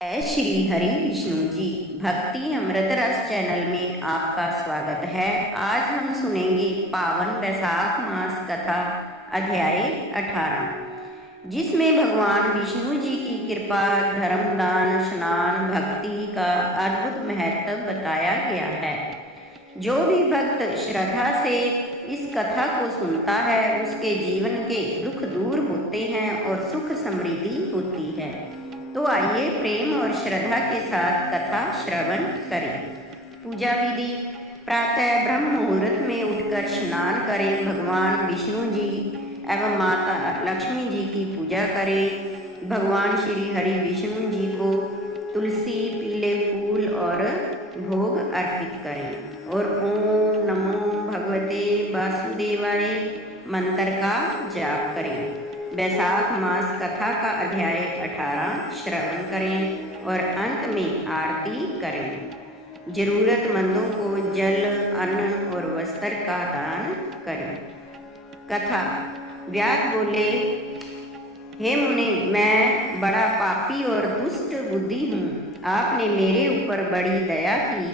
जय श्री हरि विष्णु जी। भक्ति अमृत रस चैनल में आपका स्वागत है। आज हम सुनेंगे पावन वैशाख मास कथा अध्याय 18, जिसमें भगवान विष्णु जी की कृपा, धर्म, दान, स्नान, भक्ति का अद्भुत महत्व बताया गया है। जो भी भक्त श्रद्धा से इस कथा को सुनता है उसके जीवन के दुख दूर होते हैं और सुख समृद्धि होती है। तो आइए प्रेम और श्रद्धा के साथ कथा श्रवण करें। पूजा विधि: प्रातः ब्रह्म मुहूर्त में उठकर स्नान करें, भगवान विष्णु जी एवं माता लक्ष्मी जी की पूजा करें। भगवान श्री हरि विष्णु जी को तुलसी, पीले फूल और भोग अर्पित करें और ओम नमो भगवते वासुदेवाय मंत्र का जाप करें। वैशाख मास कथा का अध्याय 18 श्रवण करें और अंत में आरती करें। जरूरतमंदों को जल, अन्न और वस्त्र का दान करें। कथा: व्यास बोले, हे मुनि, मैं बड़ा पापी और दुष्ट बुद्धि हूँ। आपने मेरे ऊपर बड़ी दया की।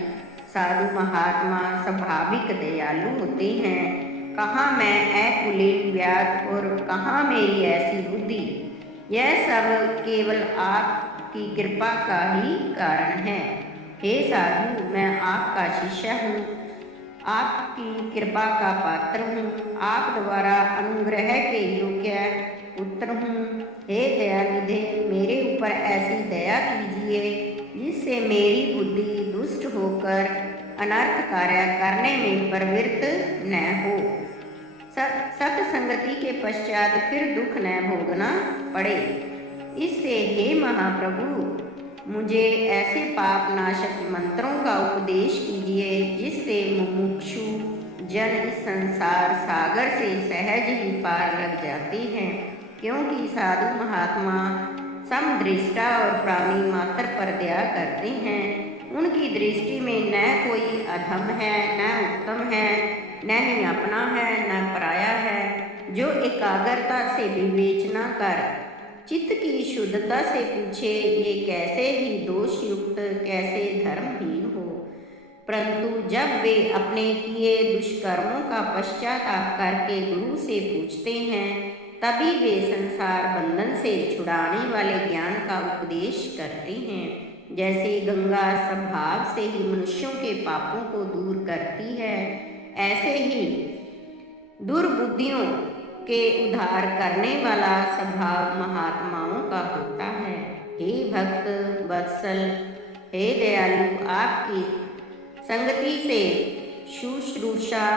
साधु महात्मा स्वाभाविक दयालु होते हैं। कहाँ मैं अकुलीन व्याध और कहाँ मेरी ऐसी बुद्धि। यह सब केवल आपकी कृपा का ही कारण है। हे साधु, मैं आपका शिष्य हूँ, आपकी कृपा का पात्र हूँ, आप द्वारा अनुग्रह के योग्य पुत्र हूँ। हे दयानिधे, मेरे ऊपर ऐसी दया कीजिए जिससे मेरी बुद्धि दुष्ट होकर अनर्थ कार्य करने में प्रवृत्त न हो। सत्संगति के पश्चात फिर दुख न भोगना पड़े। इससे हे महाप्रभु, मुझे ऐसे पाप नाशक मंत्रों का उपदेश कीजिए जिससे मुमुक्षु जन इस संसार सागर से सहज ही पार लग जाते हैं। क्योंकि साधु महात्मा समदृष्टा और प्राणी मात्र पर दया करते हैं। उनकी दृष्टि में न कोई अधम है, न उत्तम है, न ही अपना है, न पराया है। जो एकाग्रता से विवेचना कर चित्त की शुद्धता से पूछे, ये कैसे ही दोषयुक्त, कैसे धर्महीन हो। परंतु जब वे अपने किए दुष्कर्मों का पश्चाताप करके गुरु से पूछते हैं, तभी वे संसार बंधन से छुड़ाने वाले ज्ञान का उपदेश करते हैं। जैसे गंगा स्वभाव से ही मनुष्यों के पापों को दूर करती है, ऐसे ही दुर्बुद्धियों के उद्धार करने वाला स्वभाव महात्माओं का होता है। हे भक्त वत्सल, हे दयालु, आपकी संगति से शुश्रूषा,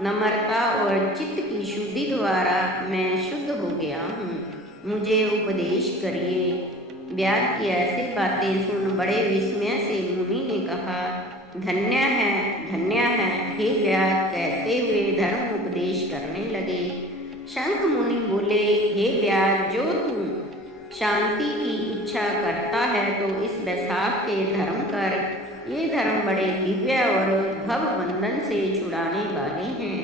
नम्रता और चित्त की शुद्धि द्वारा मैं शुद्ध हो गया हूँ। मुझे उपदेश करिए। व्यास की ऐसी बातें सुन बड़े विस्मय से मुनि ने कहा, धन्य है, धन्य है। हे व्यास कहते हुए धर्म उपदेश करने लगे। शंख मुनि बोले, हे व्यास, जो तू शांति की इच्छा करता है तो इस वैशाख के धर्म कर। ये धर्म बड़े दिव्य और भव बंधन से छुड़ाने वाले हैं।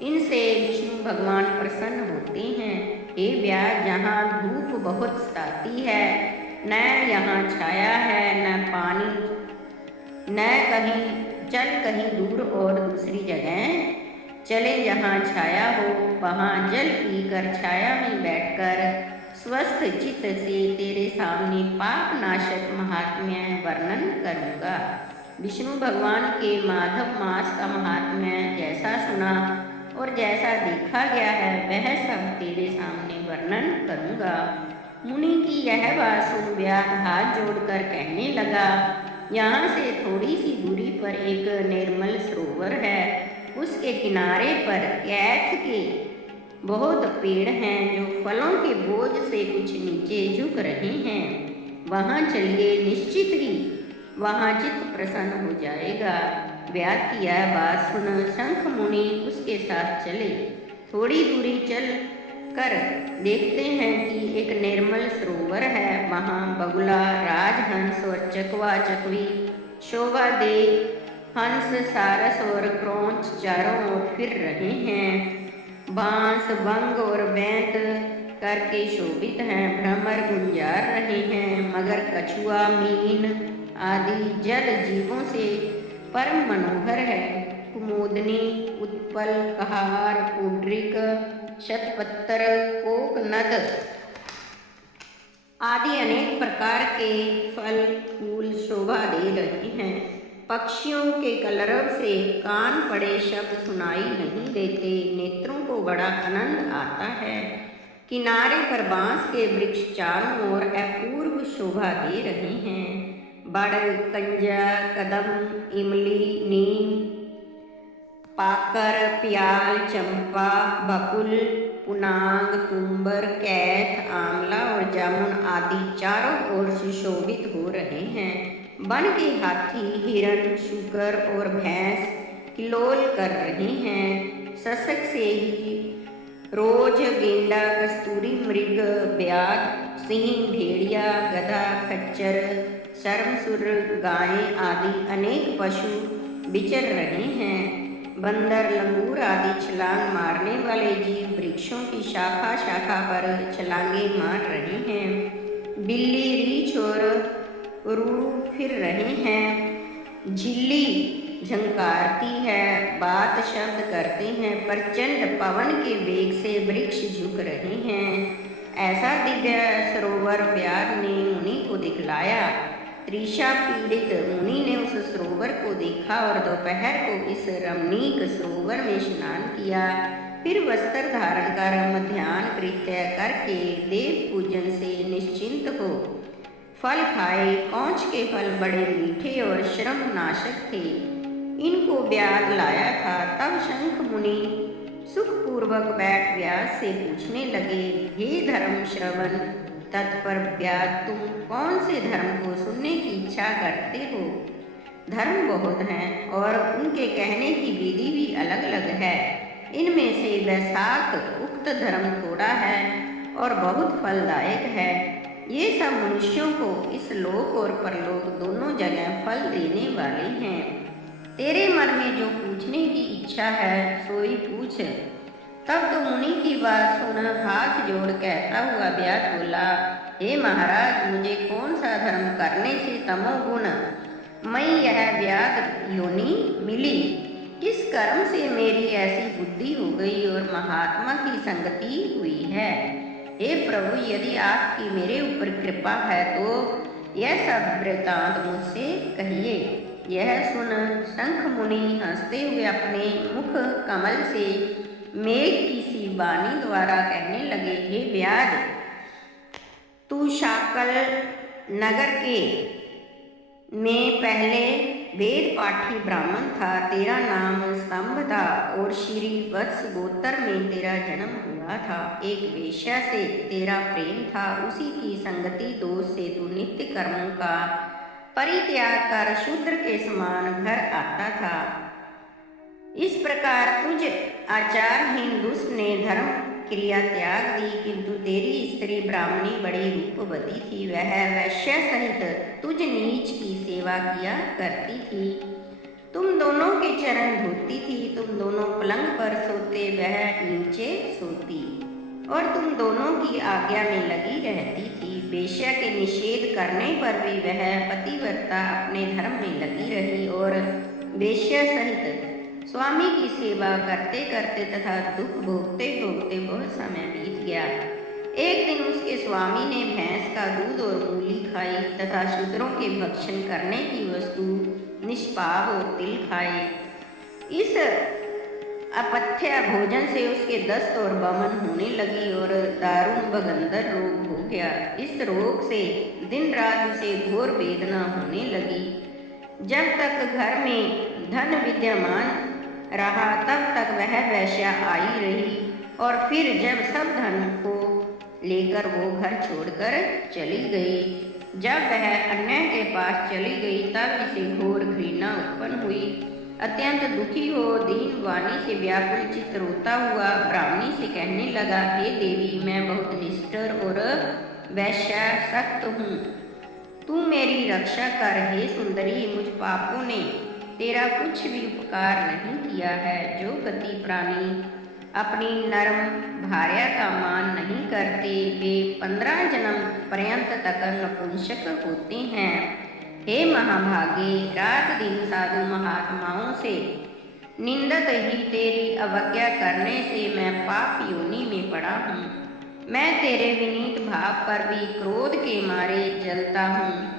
इनसे विष्णु भगवान प्रसन्न होते हैं। हे व्यास, जहाँ धूप बहुत सताती है, न यहाँ छाया है, न पानी, न कहीं चल कहीं दूर और दूसरी जगह चले। जहाँ छाया हो वहाँ जल पीकर छाया में बैठकर स्वस्थ चित्त से तेरे सामने पाप नाशक महात्म्य वर्णन करूँगा। विष्णु भगवान के माधव मास का महात्म्य जैसा सुना और जैसा देखा गया है वह सब तेरे सामने वर्णन करूँगा। मुनि की यह बात सुन व्यास हाथ जोड़कर कहने लगा, यहाँ से थोड़ी सी दूरी पर एक निर्मल सरोवर है। उसके किनारे पर कैथ के बहुत पेड़ हैं जो फलों के बोझ से कुछ नीचे झुक रहे हैं। वहाँ चलिए, निश्चित ही वहाँ चित्त प्रसन्न हो जाएगा। व्यास की यह बात सुन शंख मुनि उसके साथ चले। थोड़ी दूरी चल कर देखते हैं कि एक निर्मल सरोवर है। वहाँ बगुला, राजहंस और चकवा चकवी शोभा दे हंस, सारस और क्रोंच चारों ओर फिर रहे हैं। बांस, बंग और बैंत करके शोभित हैं, भ्रमर गुंजार रहे हैं, मगर कछुआ मीन आदि जल जीवों से परम मनोहर है। कुमुदनी, उत्पल, कहार, पुंडरीक, शतपत्र, कोकनद आदि अनेक प्रकार के फल फूल शोभा दे रहे हैं। पक्षियों के कलरव से कान पड़े शब्द सुनाई नहीं देते, नेत्रों को बड़ा आनंद आता है। किनारे पर बांस के वृक्ष चारों ओर अपूर्व शोभा दे रहे हैं। बड़, कंजा, कदम, इमली, नीम, पाकर, प्याल, चंपा, बकुल, पुनांग, तुम्बर, कैथ, आंवला और जामुन आदि चारों ओर सुशोभित हो रहे हैं। वन के हाथी, हिरण, शूकर और भैंस किलोल कर रहे हैं। शशक से ही रोज, गेंडा, कस्तूरी मृग, ब्याग, सिंह, भेड़िया, गधा, खच्चर, शर्मसुर, गायें आदि अनेक पशु विचर रहे हैं। बंदर, लंगूर आदि छलांग मारने वाले जीव वृक्षों की शाखा शाखा पर छलांगे मार रहे हैं। बिल्ली, रीछ और रूरू फिर रहे हैं। झिल्ली झंकारती है, बात शब्द करते हैं। प्रचंड पवन के वेग से वृक्ष झुक रहे हैं। ऐसा दिव्य सरोवर व्याध ने मुनि को दिखलाया। तृषा पीड़ित मुनि ने उस सरोवर को देखा और दोपहर को इस रमणीक सरोवर में स्नान किया। फिर वस्त्र धारण कर मध्याह्न कृत्य करके देव पूजन से निश्चिंत हो फल खाए। कौछ के फल बड़े मीठे और श्रम नाशक थे, इनको व्याध लाया था। तब शंख मुनि सुखपूर्वक बैठ व्यास से पूछने लगे, हे धर्म श्रवण तत्पर व्याध, तुम कौन से धर्म को सुनने की इच्छा करते हो? धर्म बहुत हैं और उनके कहने की विधि भी अलग अलग है। इनमें से वैशाख उक्त धर्म थोड़ा है और बहुत फलदायक है। ये सब मनुष्यों को इस लोक और परलोक दोनों जगह फल देने वाले हैं। तेरे मन में जो पूछने की इच्छा है सोई पूछ। तब तो मुनि की बात सुन हाथ जोड़ कहता हुआ व्याध बोला, हे महाराज, मुझे कौन सा धर्म करने से तमोगुण मैं यह व्याध योनि मिली? किस कर्म से मेरी ऐसी बुद्धि हो गई और महात्मा की संगति हुई है? हे प्रभु, यदि आपकी मेरे ऊपर कृपा है तो यह सब वृतांत मुझसे कहिए। यह सुन शंख मुनि हंसते हुए अपने मुख कमल से मेघ की सी वाणी द्वारा कहने लगे, हे व्याध, तू शाकल नगर के में पहले वेद पाठी ब्राह्मण था। तेरा नाम स्तंभ था और श्री वत्स गोत्र में तेरा जन्म हुआ था। एक वेश्या से तेरा प्रेम था, उसी की संगति दोष से तू नित्य कर्मों का परित्याग कर शूद्र के समान घर आता था। इस प्रकार तुझ आचारहीन दुष्ट ने धर्म क्रिया त्याग दी, किंतु तेरी स्त्री ब्राह्मणी बड़ी रूपवती थी। वह वैश्य सहित तुझ नीच की सेवा किया करती थी। तुम दोनों के चरण धोती थी, तुम दोनों पलंग पर सोते, वह नीचे सोती और तुम दोनों की आज्ञा में लगी रहती थी। वेश्या के निषेध करने पर भी वह पतिव्रता अपने धर्म में लगी रही और वेश्या सहित स्वामी की सेवा करते करते तथा दुख भोगते भोगते बहुत समय बीत गया। एक दिन उसके स्वामी ने भैंस का दूध और मूली खाई तथा शूद्रों के भक्षण करने की वस्तु निष्पाप और तिल खाए। इस अपथ्य भोजन से उसके दस्त और बमन होने लगी और दारुण भगंदर रोग हो गया। इस रोग से दिन रात उसे घोर वेदना होने लगी। जब तक घर में धन विद्यमान रहा तब तक वह वैश्या आई रही और फिर जब सब धन को लेकर वो घर छोड़कर चली गई। जब वह अन्य के पास चली गई तब इसे घोर घृणा उत्पन्न हुई। अत्यंत दुखी हो दीन वाणी से व्याकुल चित्त रोता हुआ ब्राह्मणी से कहने लगा, हे देवी, मैं बहुत निष्ठुर और वैश्या सख्त हूँ, तू मेरी रक्षा कर। हे सुंदरी, मुझ पापों ने तेरा कुछ भी उपकार नहीं किया है। जो गति प्राणी अपनी नरम भार्या का मान नहीं करते, वे 15 जन्म पर्यंत तक नपुंसक होते हैं। हे महाभागे, रात दिन साधु महात्माओं से निंदत ही तेरी अवज्ञा करने से मैं पाप योनि में पड़ा हूँ। मैं तेरे विनीत भाव पर भी क्रोध के मारे जलता हूँ।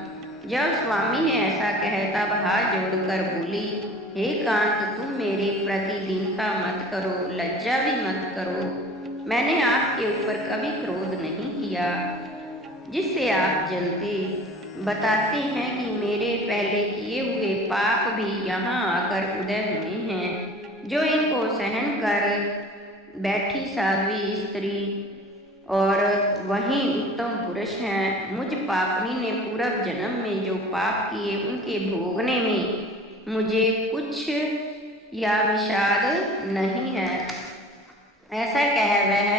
जब स्वामी ने ऐसा कहा तब हाथ जोड़कर बोली, हे कांत, तुम मेरे प्रति दीनता मत करो, लज्जा भी मत करो। मैंने आपके ऊपर कभी क्रोध नहीं किया जिससे आप जलते। बताते हैं कि मेरे पहले किए हुए पाप भी यहाँ आकर उदय हुए हैं, जो इनको सहन कर बैठी साध्वी स्त्री और वहीं उत्तम पुरुष हैं। मुझ पापनी ने पूर्व जन्म में जो पाप किए उनके भोगने में मुझे कुछ या विषाद नहीं है। ऐसा कह वह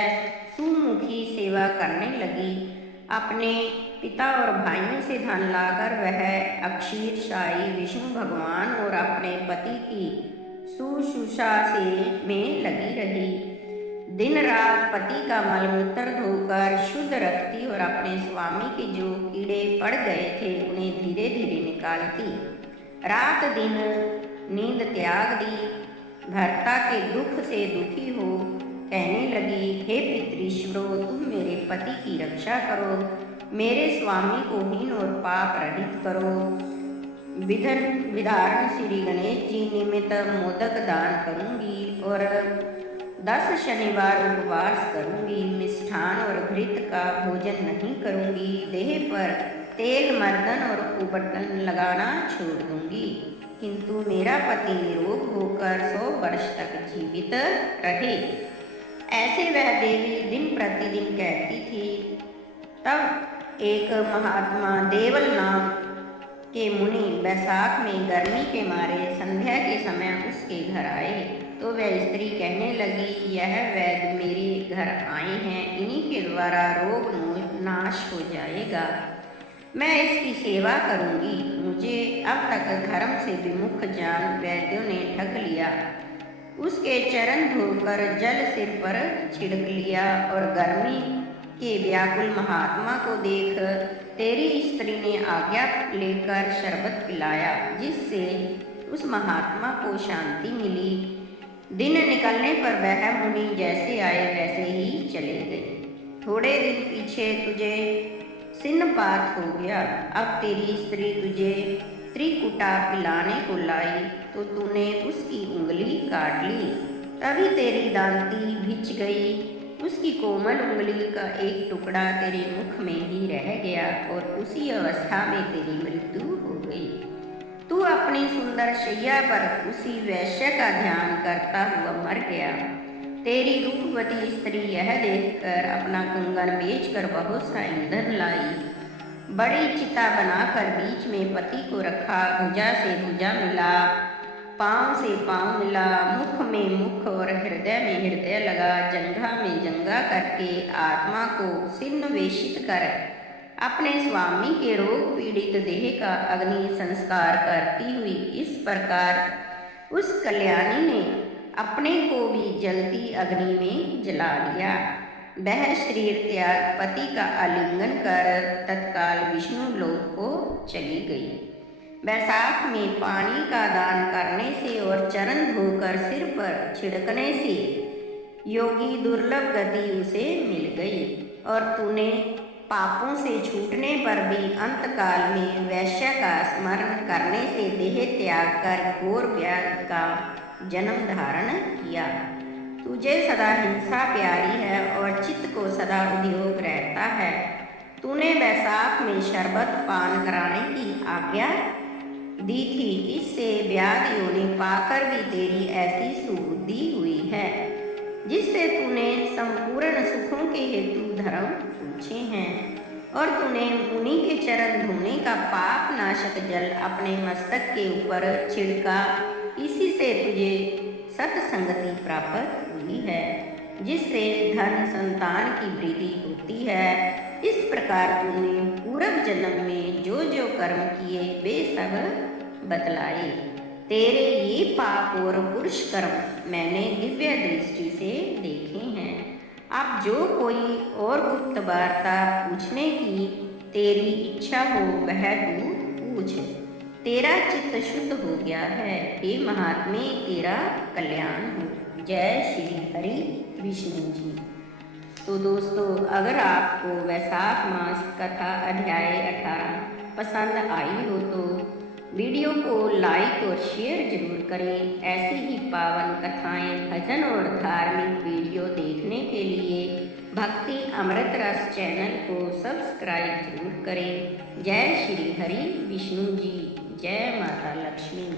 सुमुखी सेवा करने लगी। अपने पिता और भाइयों से धन लाकर वह अक्षीर शाही विष्णु भगवान और अपने पति की शुश्रूषा से में लगी रही। दिन रात पति का मलमूत्र धोकर शुद्ध रखती और अपने स्वामी के जो कीड़े पड़ गए थे उन्हें धीरे धीरे निकालती। रात दिन नींद त्याग दी। भर्ता के दुख से दुखी हो कहने लगी, हे पितृश्वरो, तुम मेरे पति की रक्षा करो, मेरे स्वामी को हीन और पाप रहित करो। विधारण श्री गणेश जी निमित्त मोदक दान करूंगी और 10 शनिवार उपवास करूंगी। मिष्ठान और घृत का भोजन नहीं करूंगी। देह पर तेल, मर्दन और उबटन लगाना छोड़ दूंगी, किंतु मेरा पति निरोग होकर 100 वर्ष तक जीवित रहे। ऐसे वह देवी दिन प्रतिदिन कहती थी। तब एक महात्मा देवल नाम के मुनि बैसाख में गर्मी के मारे संध्या के समय उसके घर आए तो वह स्त्री कहने लगी, यह वैद्य मेरे घर आए हैं, इन्हीं के द्वारा रोग नाश हो जाएगा। मैं इसकी सेवा करूंगी। मुझे अब तक धर्म से विमुख जान वैद्यों ने ठग लिया। उसके चरण धोकर जल सिर पर छिड़क लिया और गर्मी के व्याकुल महात्मा को देख तेरी स्त्री ने आज्ञा लेकर शरबत पिलाया, जिससे उस महात्मा को शांति मिली। दिन निकलने पर वह मुनि जैसे आए वैसे ही चले गए। थोड़े दिन पीछे तुझे सिन्नपात हो गया। अब तेरी स्त्री तुझे त्रिकुटा पिलाने को लाई तो तूने उसकी उंगली काट ली। तभी तेरी दांती भिंच गई। उसकी कोमल उंगली का एक टुकड़ा तेरे मुख में ही रह गया और उसी अवस्था में तेरी मृत्यु हो गई। तू अपनी सुंदर शैया पर उसी वैश्य का ध्यान करता हुआ मर गया। तेरी रूपवती स्त्री यह देखकर अपना कंगन बेचकर बहुत सा ईंधन लाई। बड़ी चिता बनाकर बीच में पति को रखा। भुजा से भुजा मिला, पाँव से पाँव मिला, मुख में मुख और हृदय में हृदय लगा। जंघा में जंघा करके आत्मा को सिन्नवेशित कर अपने स्वामी के रोग पीड़ित देह का अग्नि संस्कार करती हुई इस प्रकार उस कल्याणी ने अपने को भी जलती अग्नि में जला लिया। वह शरीर त्याग पति का आलिंगन कर तत्काल विष्णु लोक को चली गई। बैसाख में पानी का दान करने से और चरण धोकर सिर पर छिड़कने से योगी दुर्लभ गति उसे मिल गई। और तूने पापों से छूटने पर भी अंतकाल में वैश्य का स्मरण करने से देह त्याग कर घोर व्याधि का जन्म धारण किया। तुझे सदा हिंसा प्यारी है और चित्त को सदा उद्योग रहता है। तूने बैसाख में शरबत पान कराने की आज्ञा दी थी, इससे व्याध योनि पाकर भी तेरी ऐसी सुबुद्धि हुई है, जिससे तूने संपूर्ण सुखों के हेतु धर्म पूछे हैं। और तूने मुनि के चरण धोने का पाप नाशक जल अपने मस्तक के ऊपर छिड़का, इसी से तुझे सत्संगति प्राप्त हुई है, जिससे धन संतान की वृद्धि होती है। इस प्रकार तूने पूर्व जन्म में जो जो कर्म किए वे सब बतलाए। तेरे ये पाप और पुरुष कर्म मैंने दिव्य दृष्टि से देखे हैं। अब जो कोई और गुप्त वार्ता पूछने की तेरी इच्छा हो वह तू पूछ। तेरा चित्त शुद्ध हो गया है। हे महात्मे, तेरा कल्याण हो। जय श्री हरि विष्णु जी। तो दोस्तों, अगर आपको वैशाख मास कथा अध्याय 18 पसंद आई हो तो वीडियो को लाइक और शेयर जरूर करें। ऐसी ही पावन कथाएं, भजन और धार्मिक वीडियो देखने के लिए भक्ति अमृत रस चैनल को सब्सक्राइब जरूर करें। जय श्री हरि विष्णु जी। जय माता लक्ष्मी।